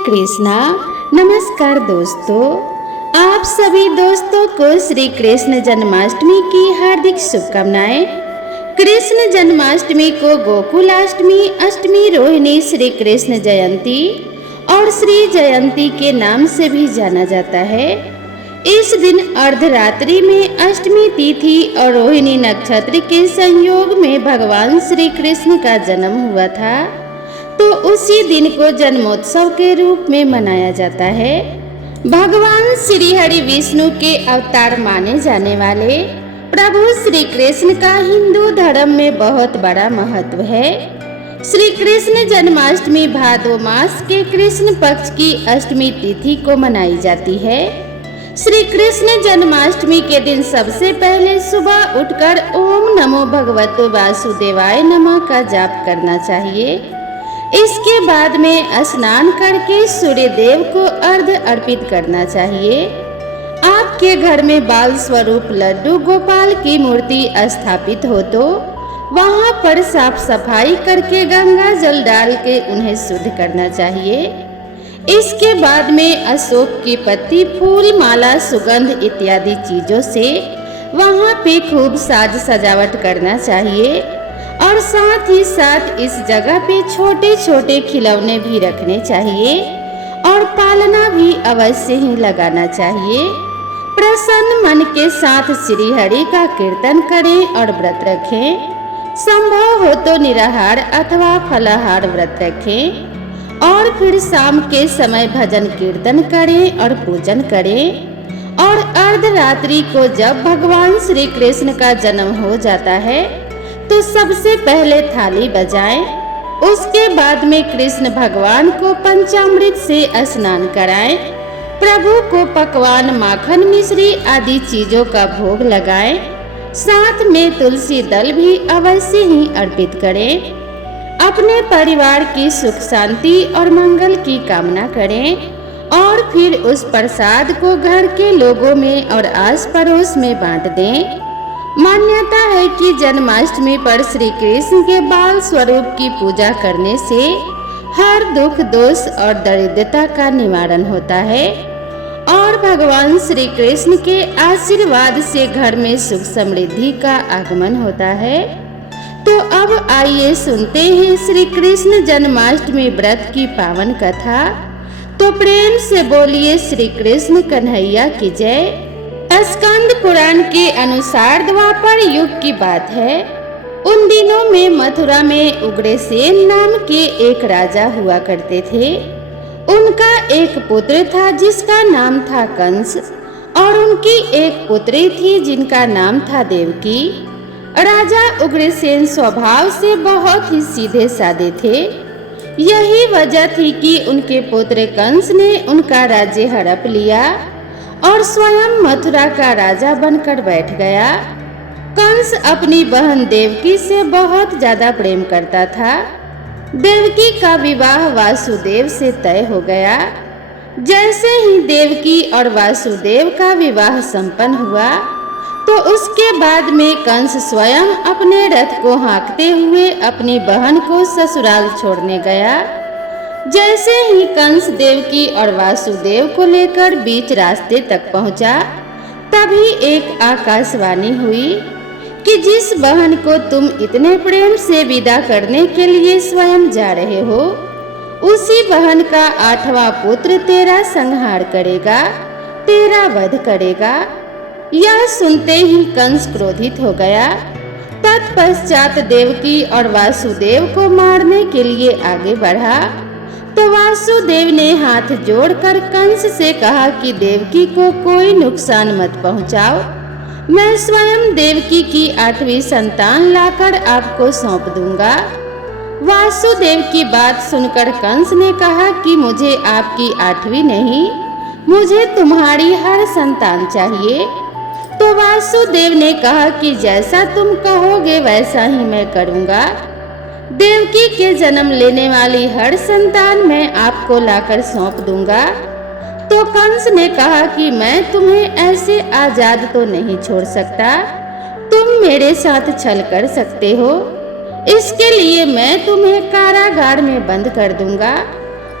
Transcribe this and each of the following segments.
कृष्णा। नमस्कार दोस्तों, आप सभी दोस्तों को श्री कृष्ण जन्माष्टमी की हार्दिक शुभकामनाएं। कृष्ण जन्माष्टमी को गोकुलाष्टमी, अष्टमी रोहिणी, श्री कृष्ण जयंती और श्री जयंती के नाम से भी जाना जाता है। इस दिन अर्धरात्रि में अष्टमी तिथि और रोहिणी नक्षत्र के संयोग में भगवान श्री कृष्ण का जन्म हुआ था, तो उसी दिन को जन्मोत्सव के रूप में मनाया जाता है। भगवान श्री हरि विष्णु के अवतार माने जाने वाले प्रभु श्री कृष्ण का हिंदू धर्म में बहुत बड़ा महत्व है। श्री कृष्ण जन्माष्टमी भादो मास के कृष्ण पक्ष की अष्टमी तिथि को मनाई जाती है। श्री कृष्ण जन्माष्टमी के दिन सबसे पहले सुबह उठकर ओम नमो भगवते वासुदेवाय नमः का जाप करना चाहिए। इसके बाद में स्नान करके सूर्य देव को अर्घ्य अर्पित करना चाहिए। आपके घर में बाल स्वरूप लड्डू गोपाल की मूर्ति स्थापित हो तो वहां पर साफ सफाई करके गंगा जल डाल के उन्हें शुद्ध करना चाहिए। इसके बाद में अशोक की पत्ती, फूल, माला, सुगंध इत्यादि चीजों से वहां पे खूब साज सजावट करना चाहिए और साथ ही साथ इस जगह पे छोटे छोटे खिलौने भी रखने चाहिए और पालना भी अवश्य ही लगाना चाहिए। प्रसन्न मन के साथ श्री हरि का कीर्तन करें और व्रत रखें। संभव हो तो निराहार अथवा फलाहार व्रत रखें और फिर शाम के समय भजन कीर्तन करें और पूजन करें। और अर्धरात्रि को जब भगवान श्री कृष्ण का जन्म हो जाता है तो सबसे पहले थाली बजाएं। उसके बाद में कृष्ण भगवान को पंचामृत से स्नान कराएं। प्रभु को पकवान, माखन, मिश्री आदि चीजों का भोग लगाएं। साथ में तुलसी दल भी अवश्य ही अर्पित करें। अपने परिवार की सुख शांति और मंगल की कामना करें और फिर उस प्रसाद को घर के लोगों में और आस पड़ोस में बांट दें। मान्यता है कि जन्माष्टमी पर श्री कृष्ण के बाल स्वरूप की पूजा करने से हर दुख, दोष और दरिद्रता का निवारण होता है और भगवान श्री कृष्ण के आशीर्वाद से घर में सुख समृद्धि का आगमन होता है। तो अब आइए सुनते हैं श्री कृष्ण जन्माष्टमी व्रत की पावन कथा। तो प्रेम से बोलिए श्री कृष्ण कन्हैया की जय। स्कंद पुराण के अनुसार द्वापर युग की बात है। उन दिनों में मथुरा में उग्रसेन नाम के एक राजा हुआ करते थे। उनका एक पुत्र था जिसका नाम था कंस और उनकी एक पुत्री थी जिनका नाम था देवकी। राजा उग्रसेन स्वभाव से बहुत ही सीधे साधे थे। यही वजह थी कि उनके पुत्र कंस ने उनका राज्य हड़प लिया और स्वयं मथुरा का राजा बनकर बैठ गया। कंस अपनी बहन देवकी से बहुत ज्यादा प्रेम करता था। देवकी का विवाह वासुदेव से तय हो गया। जैसे ही देवकी और वासुदेव का विवाह संपन्न हुआ तो उसके बाद में कंस स्वयं अपने रथ को हाँकते हुए अपनी बहन को ससुराल छोड़ने गया। जैसे ही कंस देवकी और वासुदेव को लेकर बीच रास्ते तक पहुंचा, तभी एक आकाशवाणी हुई कि जिस बहन को तुम इतने प्रेम से विदा करने के लिए स्वयं जा रहे हो, उसी बहन का 8वां पुत्र तेरा संहार करेगा, तेरा वध करेगा। यह सुनते ही कंस क्रोधित हो गया। तत्पश्चात देवकी और वासुदेव को मारने के लिए आगे बढ़ा तो वासुदेव ने हाथ जोड़कर कंस से कहा कि देवकी को कोई नुकसान मत पहुंचाओ। मैं स्वयं देवकी की 8वीं संतान लाकर आपको सौंप दूंगा। वासुदेव की बात सुनकर कंस ने कहा कि मुझे आपकी 8वीं नहीं, मुझे तुम्हारी हर संतान चाहिए। तो वासुदेव ने कहा कि जैसा तुम कहोगे वैसा ही मैं करूंगा। देवकी के जन्म लेने वाली हर संतान मैं आपको लाकर सौंप दूंगा। तो कंस ने कहा कि मैं तुम्हें ऐसे आजाद तो नहीं छोड़ सकता, तुम मेरे साथ छल कर सकते हो। इसके लिए मैं तुम्हें कारागार में बंद कर दूंगा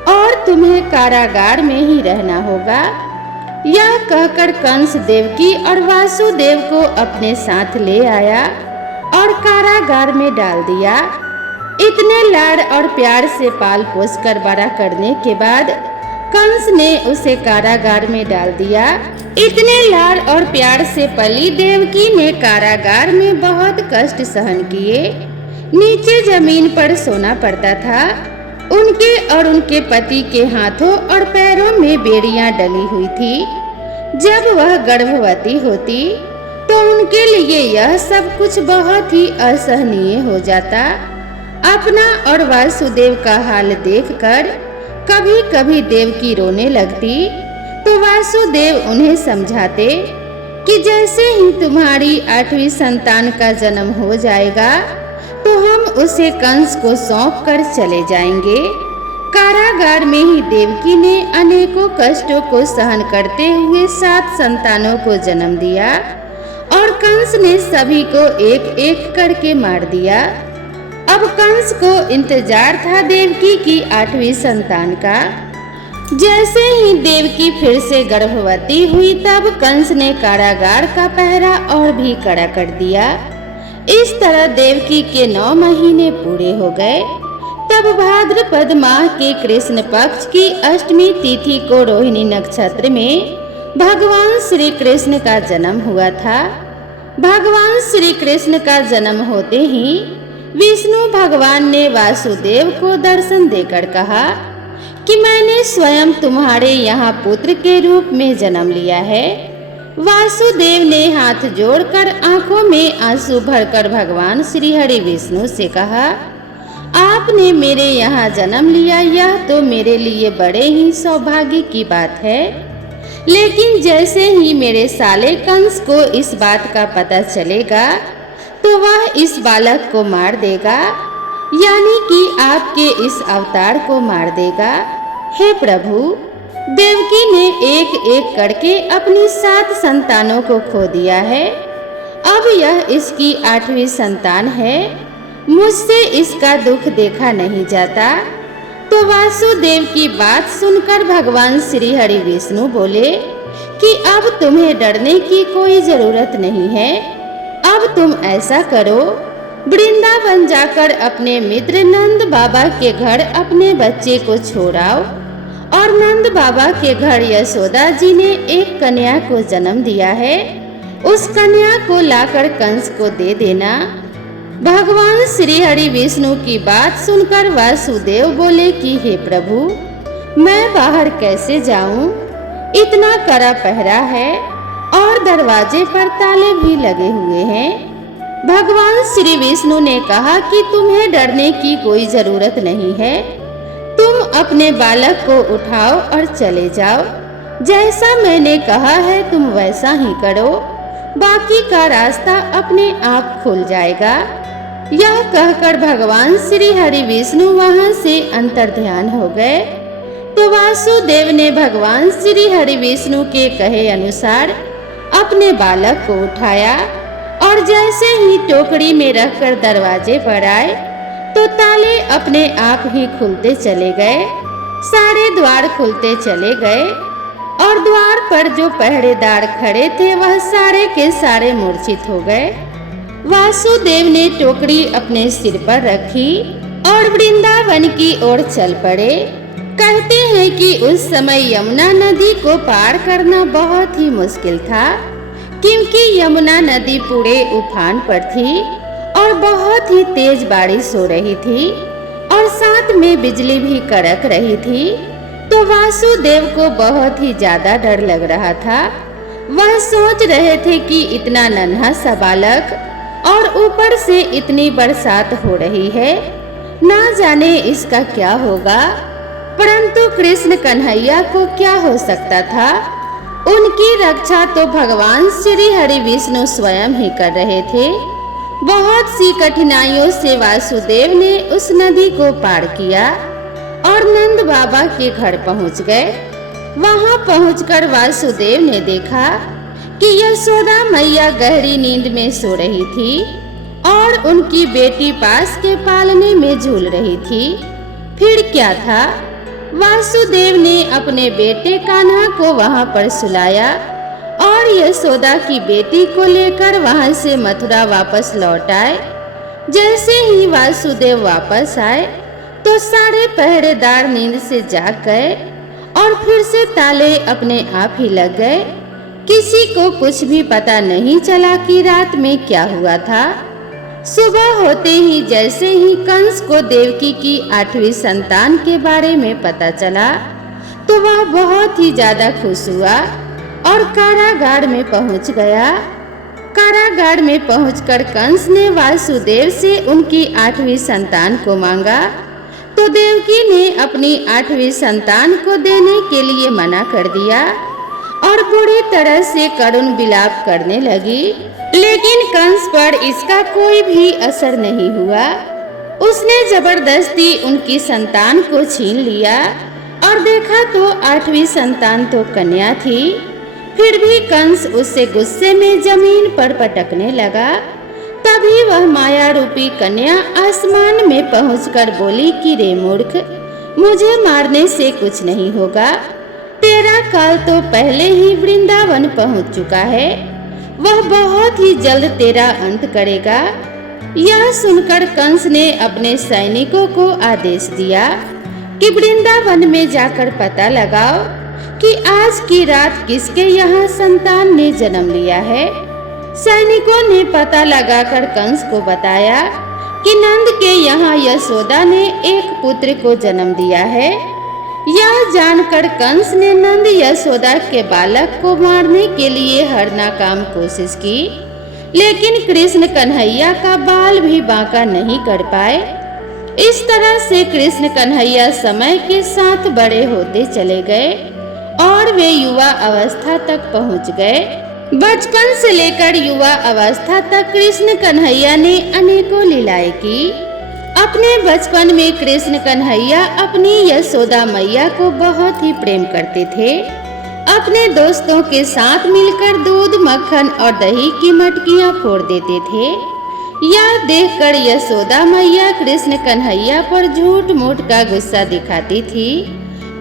और तुम्हें कारागार में ही रहना होगा। यह कहकर कंस देवकी और वासुदेव को अपने साथ ले आया और कारागार में डाल दिया। इतने लाड़ और प्यार से पाल पोस कर बड़ा करने के बाद कंस ने उसे कारागार में डाल दिया। इतने लाड़ और प्यार से पली देवकी ने कारागार में बहुत कष्ट सहन किए। नीचे जमीन पर सोना पड़ता था। उनके और उनके पति के हाथों और पैरों में बेड़ियां डली हुई थी। जब वह गर्भवती होती तो उनके लिए यह सब कुछ बहुत ही असहनीय हो जाता। अपना और वासुदेव का हाल देखकर कभी कभी देवकी रोने लगती तो वासुदेव उन्हें समझाते कि जैसे ही तुम्हारी 8वीं संतान का जन्म हो जाएगा तो हम उसे कंस को सौंप कर चले जाएंगे। कारागार में ही देवकी ने अनेकों कष्टों को सहन करते हुए 7 संतानों को जन्म दिया और कंस ने सभी को एक एक करके मार दिया। अब कंस को इंतजार था देवकी की 8वीं संतान का। जैसे ही देवकी फिर से गर्भवती हुई तब कंस ने कारागार का पहरा और भी कड़ा कर दिया। इस तरह देवकी के 9 महीने पूरे हो गए। तब भाद्रपद माह के कृष्ण पक्ष की अष्टमी तिथि को रोहिणी नक्षत्र में भगवान श्री कृष्ण का जन्म हुआ था। भगवान श्री कृष्ण का जन्म होते ही विष्णु भगवान ने वासुदेव को दर्शन देकर कहा कि मैंने स्वयं तुम्हारे यहाँ पुत्र के रूप में जन्म लिया है। वासुदेव ने हाथ जोड़कर आंखों में आंसू भरकर भगवान श्री हरि विष्णु से कहा, आपने मेरे यहाँ जन्म लिया, यह तो मेरे लिए बड़े ही सौभाग्य की बात है। लेकिन जैसे ही मेरे साले कंस को इस बात का पता चलेगा तो वह इस बालक को मार देगा, यानी कि आपके इस अवतार को मार देगा। हे प्रभु, देवकी ने एक एक करके अपनी 7 संतानों को खो दिया है। अब यह इसकी 8वीं संतान है। मुझसे इसका दुख देखा नहीं जाता। तो वासुदेव की बात सुनकर भगवान श्री हरि विष्णु बोले कि अब तुम्हें डरने की कोई जरूरत नहीं है। अब तुम ऐसा करो, वृंदावन जाकर अपने मित्र नंद बाबा के घर अपने बच्चे को छोड़ आओ। और नंद बाबा के घर यशोदा जी ने एक कन्या को जन्म दिया है, उस कन्या को लाकर कंस को दे देना। भगवान श्री हरि विष्णु की बात सुनकर वासुदेव बोले कि हे प्रभु, मैं बाहर कैसे जाऊं? इतना कड़ा पहरा है और दरवाजे पर ताले भी लगे हुए हैं। भगवान श्री विष्णु ने कहा कि तुम्हें डरने की कोई जरूरत नहीं है। तुम अपने बालक को उठाओ और चले जाओ। जैसा मैंने कहा है तुम वैसा ही करो, बाकी का रास्ता अपने आप खुल जाएगा। यह कहकर भगवान श्री हरि विष्णु वहां से अंतर्ध्यान हो गए। तो वासुदेव ने भगवान श्री हरि विष्णु के कहे अनुसार अपने बालक को उठाया और जैसे ही टोकरी में रखकर दरवाजे पर आए तो ताले अपने आप ही खुलते चले गए। सारे द्वार खुलते चले गए और द्वार पर जो पहरेदार खड़े थे वह सारे के सारे मूर्छित हो गए। वासुदेव ने टोकरी अपने सिर पर रखी और वृंदावन की ओर चल पड़े। कहते हैं कि उस समय यमुना नदी को पार करना बहुत ही मुश्किल था, क्योंकि यमुना नदी पूरे उफान पर थी और बहुत ही तेज बारिश हो रही थी और साथ में बिजली भी कड़क रही थी। तो वासुदेव को बहुत ही ज्यादा डर लग रहा था। वह सोच रहे थे कि इतना नन्हा सा बालक और ऊपर से इतनी बरसात हो रही है, ना जाने इसका क्या होगा। परंतु कृष्ण कन्हैया को क्या हो सकता था? उनकी रक्षा तो भगवान श्री हरि विष्णु स्वयं ही कर रहे थे। बहुत सी कठिनाइयों से वासुदेव ने उस नदी को पार किया और नंद बाबा के घर पहुंच गए। वहां पहुंचकर वासुदेव ने देखा कि यशोदा मैया गहरी नींद में सो रही थी और उनकी बेटी पास के पालने में झूल रही थी। फिर क्या था? वासुदेव ने अपने बेटे कान्हा को वहां पर सुलाया और यशोदा की बेटी को लेकर वहां से मथुरा वापस लौट आए। जैसे ही वासुदेव वापस आए तो सारे पहरेदार नींद से जाग गए और फिर से ताले अपने आप ही लग गए। किसी को कुछ भी पता नहीं चला कि रात में क्या हुआ था। सुबह होते ही जैसे ही कंस को देवकी की 8वीं संतान के बारे में पता चला तो वह बहुत ही ज्यादा खुश हुआ और कारागार में पहुंच गया। कारागार में पहुंचकर कंस ने वासुदेव से उनकी 8वीं संतान को मांगा तो देवकी ने अपनी 8वीं संतान को देने के लिए मना कर दिया और बुरी तरह से करुण विलाप करने लगी। लेकिन कंस पर इसका कोई भी असर नहीं हुआ। उसने जबरदस्ती उनकी संतान को छीन लिया और देखा तो 8वीं संतान तो कन्या थी। फिर भी कंस उससे गुस्से में जमीन पर पटकने लगा। तभी वह माया रूपी कन्या आसमान में पहुंचकर बोली कि रे मूर्ख, मुझे मारने से कुछ नहीं होगा। तेरा काल तो पहले ही वृंदावन पहुंच चुका है, वह बहुत ही जल्द तेरा अंत करेगा। यह सुनकर कंस ने अपने सैनिकों को आदेश दिया कि वृंदावन में जाकर पता लगाओ कि आज की रात किसके यहाँ संतान ने जन्म लिया है। सैनिकों ने पता लगाकर कंस को बताया कि नंद के यहाँ यशोदा ने एक पुत्र को जन्म दिया है। यह जानकर कंस ने नंद यशोदा के बालक को मारने के लिए हर नाकाम कोशिश की, लेकिन कृष्ण कन्हैया का बाल भी बांका नहीं कर पाए। इस तरह से कृष्ण कन्हैया समय के साथ बड़े होते चले गए और वे युवा अवस्था तक पहुंच गए। बचपन से लेकर युवा अवस्था तक कृष्ण कन्हैया ने अनेकों लीलाएं की। अपने बचपन में कृष्ण कन्हैया अपनी यशोदा मैया को बहुत ही प्रेम करते थे। अपने दोस्तों के साथ मिलकर दूध, मक्खन और दही की मटकियां फोड़ देते थे। यह देखकर यशोदा मैया कृष्ण कन्हैया पर झूठ मूठ का गुस्सा दिखाती थी,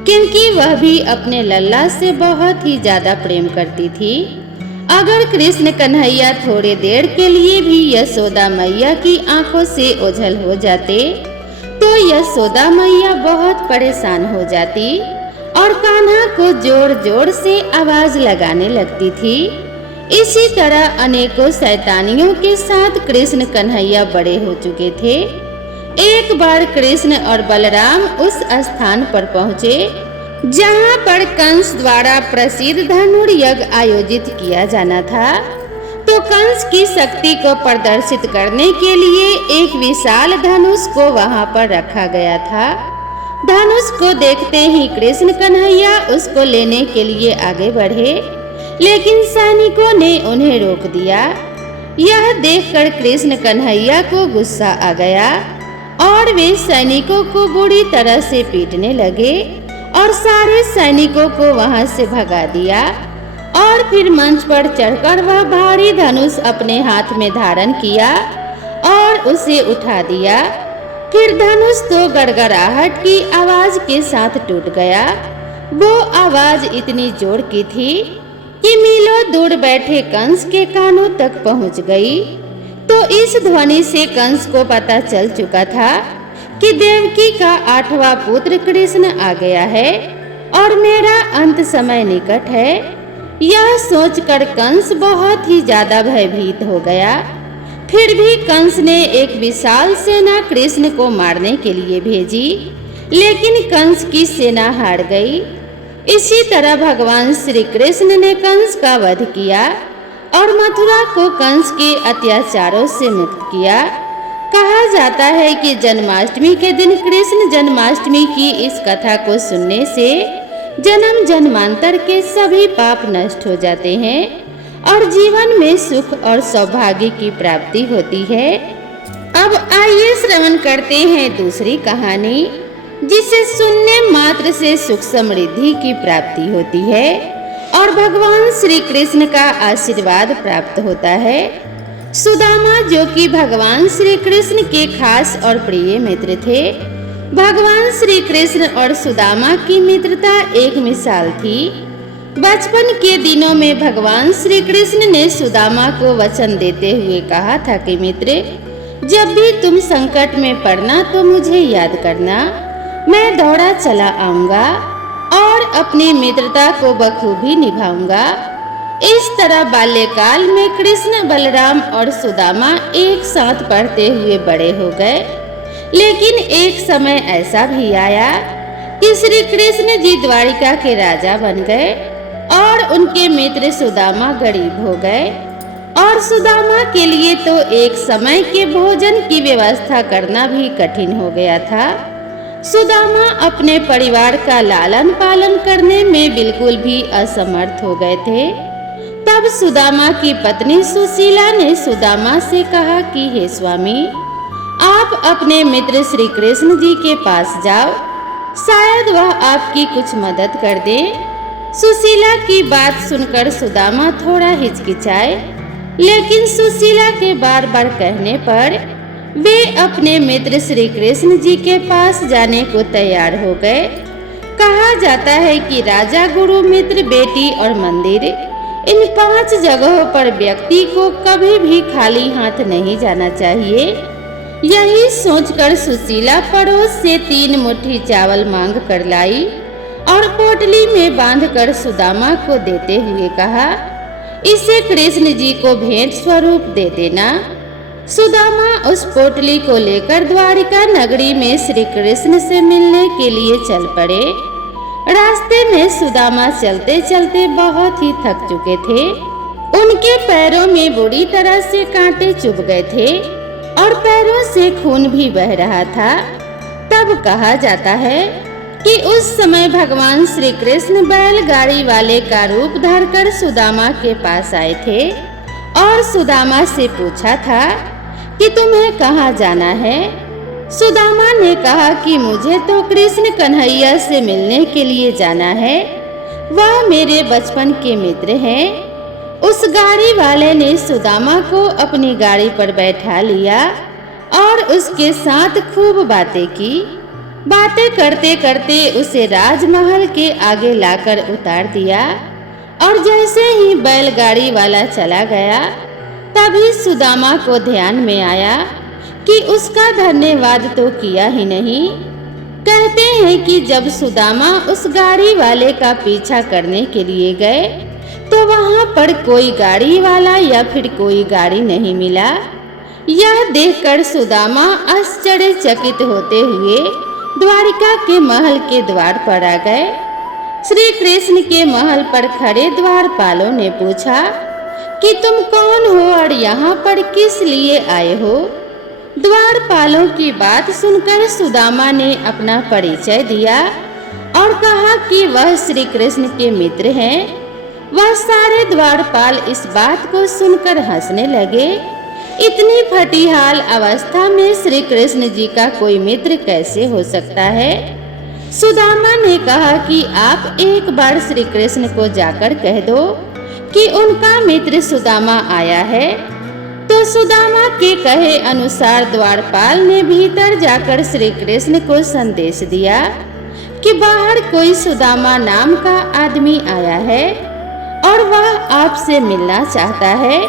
क्योंकि वह भी अपने लल्ला से बहुत ही ज्यादा प्रेम करती थी। अगर कृष्ण कन्हैया थोड़ी देर के लिए भी यशोदा मैया की आंखों से ओझल हो जाते तो यशोदा मैया बहुत परेशान हो जाती और कान्हा को जोर जोर से आवाज लगाने लगती थी। इसी तरह अनेकों शैतानियों के साथ कृष्ण कन्हैया बड़े हो चुके थे। एक बार कृष्ण और बलराम उस स्थान पर पहुँचे जहाँ पर कंस द्वारा प्रसिद्ध धनुर्यज्ञ आयोजित किया जाना था। तो कंस की शक्ति को प्रदर्शित करने के लिए एक विशाल धनुष को वहाँ पर रखा गया था। धनुष को देखते ही कृष्ण कन्हैया उसको लेने के लिए आगे बढ़े, लेकिन सैनिकों ने उन्हें रोक दिया। यह देखकर कृष्ण कन्हैया को गुस्सा आ गया और वे सैनिकों को बुरी तरह से पीटने लगे और सारे सैनिकों को वहां से भगा दिया। और फिर मंच पर चढ़कर वह भारी धनुष अपने हाथ में धारण किया और उसे उठा दिया। फिर धनुष तो गड़गड़ाहट की आवाज के साथ टूट गया। वो आवाज इतनी जोर की थी कि मीलों दूर बैठे कंस के कानों तक पहुंच गई। तो इस ध्वनि से कंस को पता चल चुका था कि देवकी का 8वां पुत्र कृष्ण आ गया है और मेरा अंत समय निकट है। यह सोचकर कंस बहुत ही ज्यादा भयभीत हो गया। फिर भी कंस ने एक विशाल सेना कृष्ण को मारने के लिए भेजी, लेकिन कंस की सेना हार गई। इसी तरह भगवान श्री कृष्ण ने कंस का वध किया और मथुरा को कंस के अत्याचारों से मुक्त किया। कहा जाता है कि जन्माष्टमी के दिन कृष्ण जन्माष्टमी की इस कथा को सुनने से जन्म जन्मांतर के सभी पाप नष्ट हो जाते हैं और जीवन में सुख और सौभाग्य की प्राप्ति होती है। अब आइए श्रवण करते हैं दूसरी कहानी, जिसे सुनने मात्र से सुख समृद्धि की प्राप्ति होती है और भगवान श्री कृष्ण का आशीर्वाद प्राप्त होता है। सुदामा, जो कि भगवान श्री कृष्ण के खास और प्रिय मित्र थे, भगवान श्री कृष्ण और सुदामा की मित्रता एक मिसाल थी। बचपन के दिनों में भगवान श्री कृष्ण ने सुदामा को वचन देते हुए कहा था कि मित्र, जब भी तुम संकट में पड़ना तो मुझे याद करना, मैं दौड़ा चला आऊंगा और अपनी मित्रता को बखूबी निभाऊंगा। इस तरह बाल्यकाल में कृष्ण, बलराम और सुदामा एक साथ पढ़ते हुए बड़े हो गए। लेकिन एक समय ऐसा भी आया कि श्री कृष्ण जी द्वारिका के राजा बन गए और उनके मित्र सुदामा गरीब हो गए और सुदामा के लिए तो एक समय के भोजन की व्यवस्था करना भी कठिन हो गया था। सुदामा अपने परिवार का लालन पालन करने में बिल्कुल भी असमर्थ हो गए थे। तब सुदामा की पत्नी सुशीला ने सुदामा से कहा कि हे स्वामी, आप अपने मित्र श्री कृष्ण जी के पास जाओ, शायद वह आपकी कुछ मदद कर दे। सुशीला की बात सुनकर सुदामा थोड़ा हिचकिचाए, लेकिन सुशीला के बार बार कहने पर वे अपने मित्र श्री कृष्ण जी के पास जाने को तैयार हो गए। कहा जाता है कि राजा, गुरु, मित्र, बेटी और मंदिर, इन 5 जगहों पर व्यक्ति को कभी भी खाली हाथ नहीं जाना चाहिए। यही सोचकर सुशीला पड़ोस से 3 मुट्ठी चावल मांग कर लाई और पोटली में बांधकर सुदामा को देते हुए कहा, इसे कृष्ण जी को भेंट स्वरूप दे देना। सुदामा उस पोटली को लेकर द्वारिका नगरी में श्री कृष्ण से मिलने के लिए चल पड़े। रास्ते में सुदामा चलते चलते बहुत ही थक चुके थे। उनके पैरों में बुरी तरह से कांटे चुभ गए थे और पैरों से खून भी बह रहा था। तब कहा जाता है कि उस समय भगवान श्री कृष्ण बैलगाड़ी वाले का रूप धरकर सुदामा के पास आए थे और सुदामा से पूछा था कि तुम्हें कहाँ जाना है। सुदामा ने कहा कि मुझे तो कृष्ण कन्हैया से मिलने के लिए जाना है, वह मेरे बचपन के मित्र हैं। उस गाड़ी वाले ने सुदामा को अपनी गाड़ी पर बैठा लिया और उसके साथ खूब बातें की। बातें करते करते उसे राजमहल के आगे लाकर उतार दिया और जैसे ही बैलगाड़ी वाला चला गया, तभी सुदामा को ध्यान में आया कि उसका धन्यवाद तो किया ही नहीं। कहते हैं कि जब सुदामा उस गाड़ी वाले का पीछा करने के लिए गए तो वहां पर कोई गाड़ी वाला या फिर कोई गाड़ी नहीं मिला। यह देखकर सुदामा आश्चर्यचकित होते हुए द्वारिका के महल के द्वार पर आ गए। श्री कृष्ण के महल पर खड़े द्वारपालों ने पूछा कि तुम कौन हो और यहाँ पर किस लिए आए हो। द्वारपालों की बात सुनकर सुदामा ने अपना परिचय दिया और कहा कि वह श्री कृष्ण के मित्र हैं। वह सारे द्वारपाल इस बात को सुनकर हंसने लगे। इतनी फटीहाल अवस्था में श्री कृष्ण जी का कोई मित्र कैसे हो सकता है। सुदामा ने कहा कि आप एक बार श्री कृष्ण को जाकर कह दो कि उनका मित्र सुदामा आया है। तो सुदामा के कहे अनुसार द्वारपाल ने भीतर जाकर श्री कृष्ण को संदेश दिया कि बाहर कोई सुदामा नाम का आदमी आया है और वह आपसे मिलना चाहता है।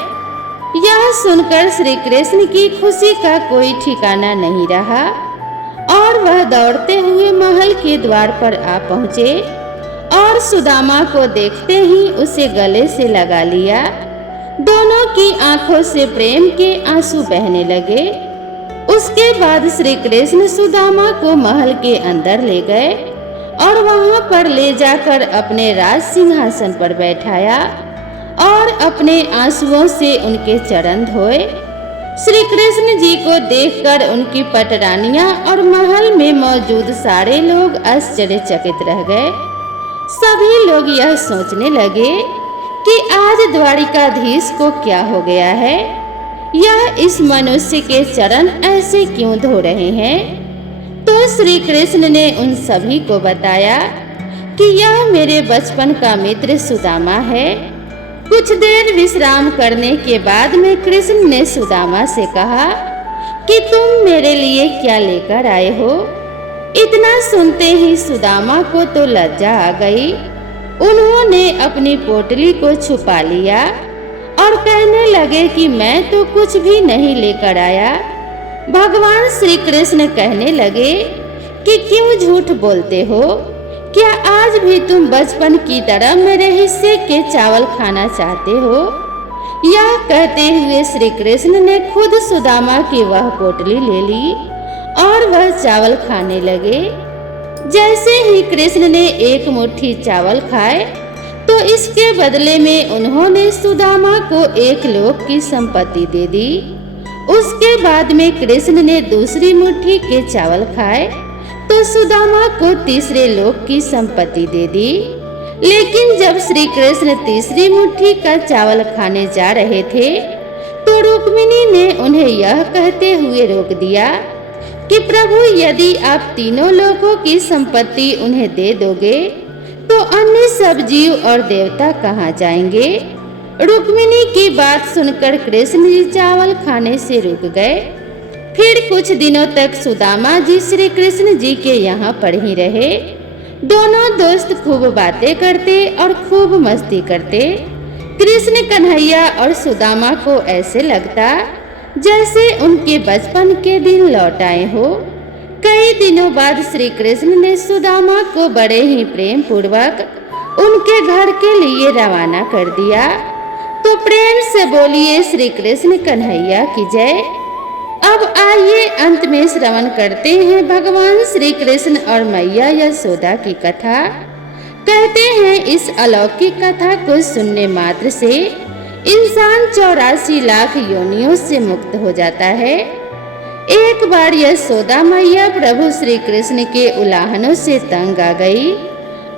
यह सुनकर श्री कृष्ण की खुशी का कोई ठिकाना नहीं रहा और वह दौड़ते हुए महल के द्वार पर आ पहुँचे और सुदामा को देखते ही उसे गले से लगा लिया। दोनों की आंखों से प्रेम के आंसू बहने लगे। उसके बाद श्री कृष्ण सुदामा को महल के अंदर ले गए और वहां पर ले जाकर अपने राज सिंहासन पर बैठाया और अपने आंसुओं से उनके चरण धोए। श्री कृष्ण जी को देखकर उनकी पटरानियां और महल में मौजूद सारे लोग आश्चर्यचकित रह गए। सभी लोग यह सोचने लगे कि आज द्वारिकाधीश को क्या हो गया है, यह इस मनुष्य के चरण ऐसे क्यों धो रहे हैं। तो श्री कृष्ण ने उन सभी को बताया कि यह मेरे बचपन का मित्र सुदामा है। कुछ देर विश्राम करने के बाद में कृष्ण ने सुदामा से कहा कि तुम मेरे लिए क्या लेकर आए हो। इतना सुनते ही सुदामा को तो लज्जा आ गई। उन्होंने अपनी पोटली को छुपा लिया और कहने लगे कि मैं तो कुछ भी नहीं लेकर आया। भगवान श्री कृष्ण कहने लगे कि क्यों झूठ बोलते हो? क्या आज भी तुम बचपन की तरह मेरे हिस्से के चावल खाना चाहते हो? यह कहते हुए श्री कृष्ण ने खुद सुदामा की वह पोटली ले ली और वह चावल खाने लगे। जैसे ही कृष्ण ने एक मुट्ठी चावल खाए तो इसके बदले में उन्होंने सुदामा को 1 लोक की संपत्ति दे दी। उसके बाद में कृष्ण ने दूसरी मुट्ठी के चावल खाए तो सुदामा को तीसरे लोक की संपत्ति दे दी। लेकिन जब श्री कृष्ण तीसरी मुट्ठी का चावल खाने जा रहे थे तो रुक्मिणी ने उन्हें यह कहते हुए रोक दिया कि प्रभु, यदि आप तीनों लोकों की संपत्ति उन्हें दे दोगे तो अन्य सब जीव और देवता कहाँ जाएंगे? रुक्मिणी की बात सुनकर कृष्ण जी चावल खाने से रुक गए। फिर कुछ दिनों तक सुदामा जी श्री कृष्ण जी के यहाँ पर ही रहे। दोनों दोस्त खूब बातें करते और खूब मस्ती करते। कृष्ण कन्हैया और सुदामा को ऐसे लगता जैसे उनके बचपन के दिन लौट आए हो। कई दिनों बाद श्री कृष्ण ने सुदामा को बड़े ही प्रेम पूर्वक उनके घर के लिए रवाना कर दिया। तो प्रेम से बोलिए श्री कृष्ण कन्हैया की जय। अब आइए अंत में श्रवण करते हैं भगवान श्री कृष्ण और मैया यशोदा की कथा। कहते हैं इस अलौकिक कथा को सुनने मात्र से इंसान 84 लाख योनियों से मुक्त हो जाता है। एक बार यशोदा मैया प्रभु श्री कृष्ण के उलाहनों से तंग आ गई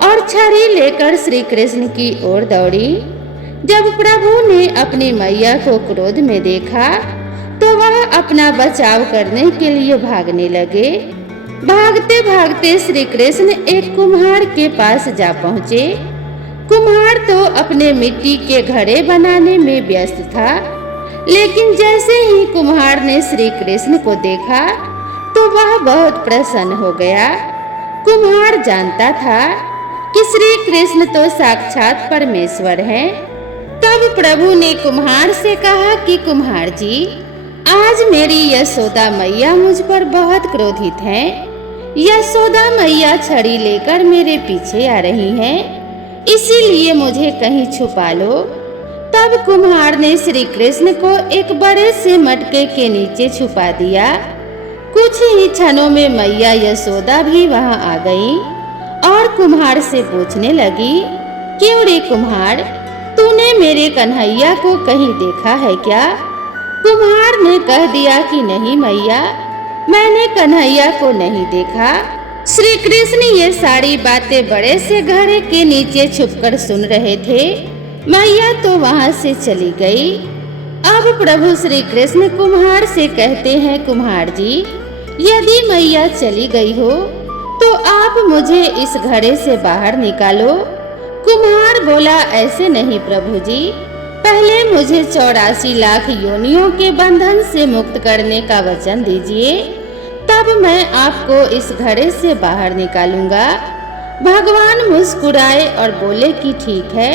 और छड़ी लेकर श्री कृष्ण की ओर दौड़ी। जब प्रभु ने अपनी मैया को क्रोध में देखा तो वह अपना बचाव करने के लिए भागने लगे। भागते भागते श्री कृष्ण एक कुम्हार के पास जा पहुँचे। कुम्हार तो अपने मिट्टी के घड़े बनाने में व्यस्त था, लेकिन जैसे ही कुम्हार ने श्री कृष्ण को देखा तो वह बहुत प्रसन्न हो गया। कुम्हार जानता था कि श्री कृष्ण तो साक्षात परमेश्वर हैं। तब प्रभु ने कुम्हार से कहा कि कुम्हार जी, आज मेरी यशोदा मैया मुझ पर बहुत क्रोधित हैं। यशोदा मैया छड़ी लेकर मेरे पीछे आ रही हैं, इसीलिए मुझे कहीं छुपा लो। तब कुम्हार ने श्री कृष्ण को एक बड़े से मटके के नीचे छुपा दिया। कुछ ही क्षणों में मैया यशोदा भी वहां आ गई और कुम्हार से पूछने लगी, क्यों रे कुम्हार, तूने मेरे कन्हैया को कहीं देखा है क्या? कुम्हार ने कह दिया कि नहीं मैया, मैंने कन्हैया को नहीं देखा। श्री कृष्ण ये सारी बातें बड़े से घड़े के नीचे छुपकर सुन रहे थे। मैया तो वहां से चली गई। अब प्रभु श्री कृष्ण कुम्हार से कहते हैं, कुम्हार जी, यदि मैया चली गई हो तो आप मुझे इस घड़े से बाहर निकालो। कुम्हार बोला, ऐसे नहीं प्रभु जी, पहले मुझे 84 लाख योनियों के बंधन से मुक्त करने का वचन दीजिए, तब मैं आपको इस घड़े से बाहर निकालूंगा। भगवान मुस्कुराए और बोले कि ठीक है,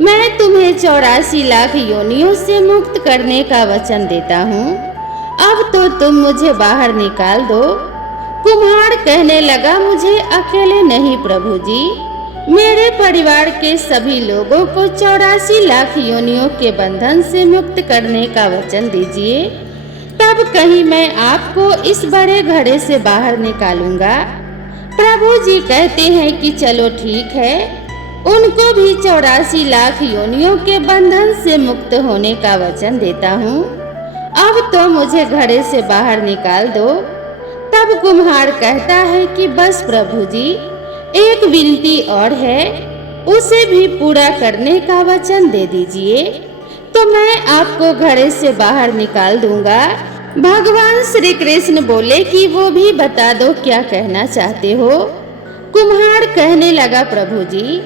मैं तुम्हें 84 लाख योनियों से मुक्त करने का वचन देता हूँ। अब तो तुम मुझे बाहर निकाल दो। कुम्हार कहने लगा, मुझे अकेले नहीं प्रभु जी, मेरे परिवार के सभी लोगों को 84 लाख योनियों के बंधन से मुक्त करने का वचन दीजिए, तब कहीं मैं आपको इस बड़े घड़े से बाहर निकालूंगा। प्रभु जी कहते हैं कि चलो ठीक है, उनको भी 84 लाख योनियों के बंधन से मुक्त होने का वचन देता हूँ। अब तो मुझे घड़े से बाहर निकाल दो। तब कुम्हार कहता है कि बस प्रभु जी, एक विनती और है, उसे भी पूरा करने का वचन दे दीजिए, तो मैं आपको घड़े से बाहर निकाल दूंगा। भगवान श्री कृष्ण बोले कि वो भी बता दो क्या कहना चाहते हो। कुम्हार कहने लगा, प्रभु जी,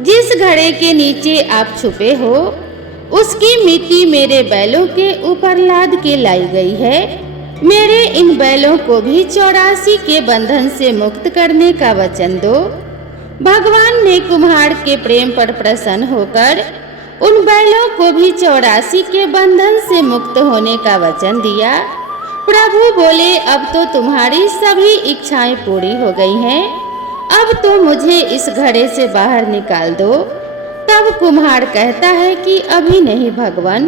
जिस घड़े के नीचे आप छुपे हो उसकी मिट्टी मेरे बैलों के ऊपर लाद के लाई गई है। मेरे इन बैलों को भी 84 के बंधन से मुक्त करने का वचन दो। भगवान ने कुम्हार के प्रेम पर प्रसन्न होकर उन बैलों को भी 84 के बंधन से मुक्त होने का वचन दिया। प्रभु बोले, अब तो तुम्हारी सभी इच्छाएं पूरी हो गई हैं, अब तो मुझे इस घड़े से बाहर निकाल दो। तब कुम्हार कहता है कि अभी नहीं भगवान,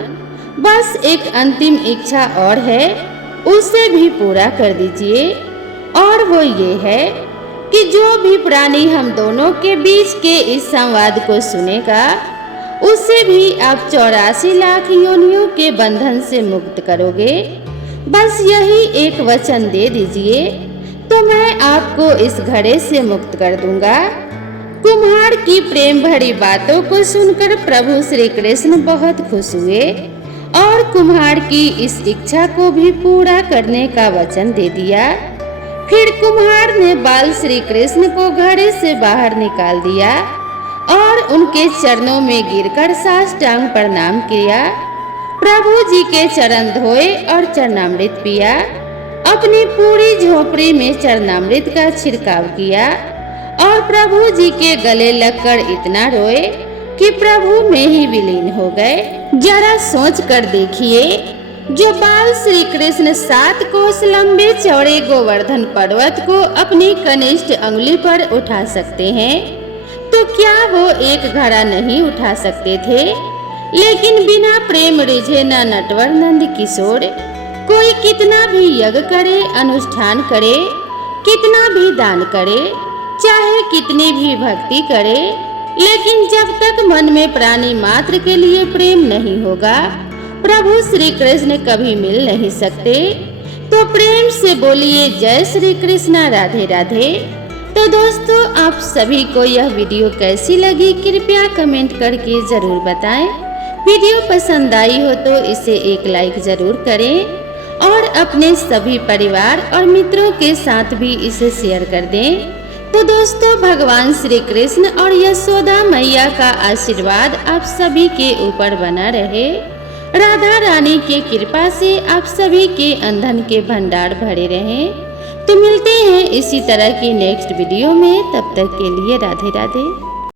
बस एक अंतिम इच्छा और है, उसे भी पूरा कर दीजिए। और वो ये है कि जो भी प्राणी हम दोनों के बीच के इस संवाद को सुनेगा, उसे भी आप 84 लाख योनियों के बंधन से मुक्त करोगे। बस यही एक वचन दे दीजिए तो मैं आपको इस घड़े से मुक्त कर दूंगा। कुम्हार की प्रेम भरी बातों को सुनकर प्रभु श्री कृष्ण बहुत खुश हुए और कुम्हार की इस इच्छा को भी पूरा करने का वचन दे दिया। फिर कुम्हार ने बाल श्री कृष्ण को घड़े से बाहर निकाल दिया और उनके चरणों में गिरकर साष्टांग प्रणाम किया। प्रभु जी के चरण धोए और चरणामृत पिया। अपनी पूरी झोपड़ी में चरणामृत का छिड़काव किया और प्रभु जी के गले लगकर इतना रोए कि प्रभु में ही विलीन हो गए। जरा सोच कर देखिए, जो बाल श्री कृष्ण 7 कोस लंबे चौड़े गोवर्धन पर्वत को अपनी कनिष्ठ अंगुली पर उठा सकते हैं, तो क्या वो एक घड़ा नहीं उठा सकते थे? लेकिन बिना प्रेम रिझे न नटवर नंद किशोर कोई कितना भी यज्ञ करे, अनुष्ठान करे, कितना भी दान करे, चाहे कितनी भी भक्ति करे, लेकिन जब तक मन में प्राणी मात्र के लिए प्रेम नहीं होगा, प्रभु श्री कृष्ण कभी मिल नहीं सकते। तो प्रेम से बोलिए जय श्री कृष्णा, राधे राधे। तो दोस्तों, आप सभी को यह वीडियो कैसी लगी कृपया कमेंट करके ज़रूर बताएं। वीडियो पसंद आई हो तो इसे एक लाइक ज़रूर करें और अपने सभी परिवार और मित्रों के साथ भी इसे शेयर कर दें। तो दोस्तों, भगवान श्री कृष्ण और यशोदा मैया का आशीर्वाद आप सभी के ऊपर बना रहे। राधा रानी की कृपा से आप सभी के अंधन के भंडार भरे रहें। तो मिलते हैं इसी तरह की नेक्स्ट वीडियो में, तब तक के लिए राधे राधे।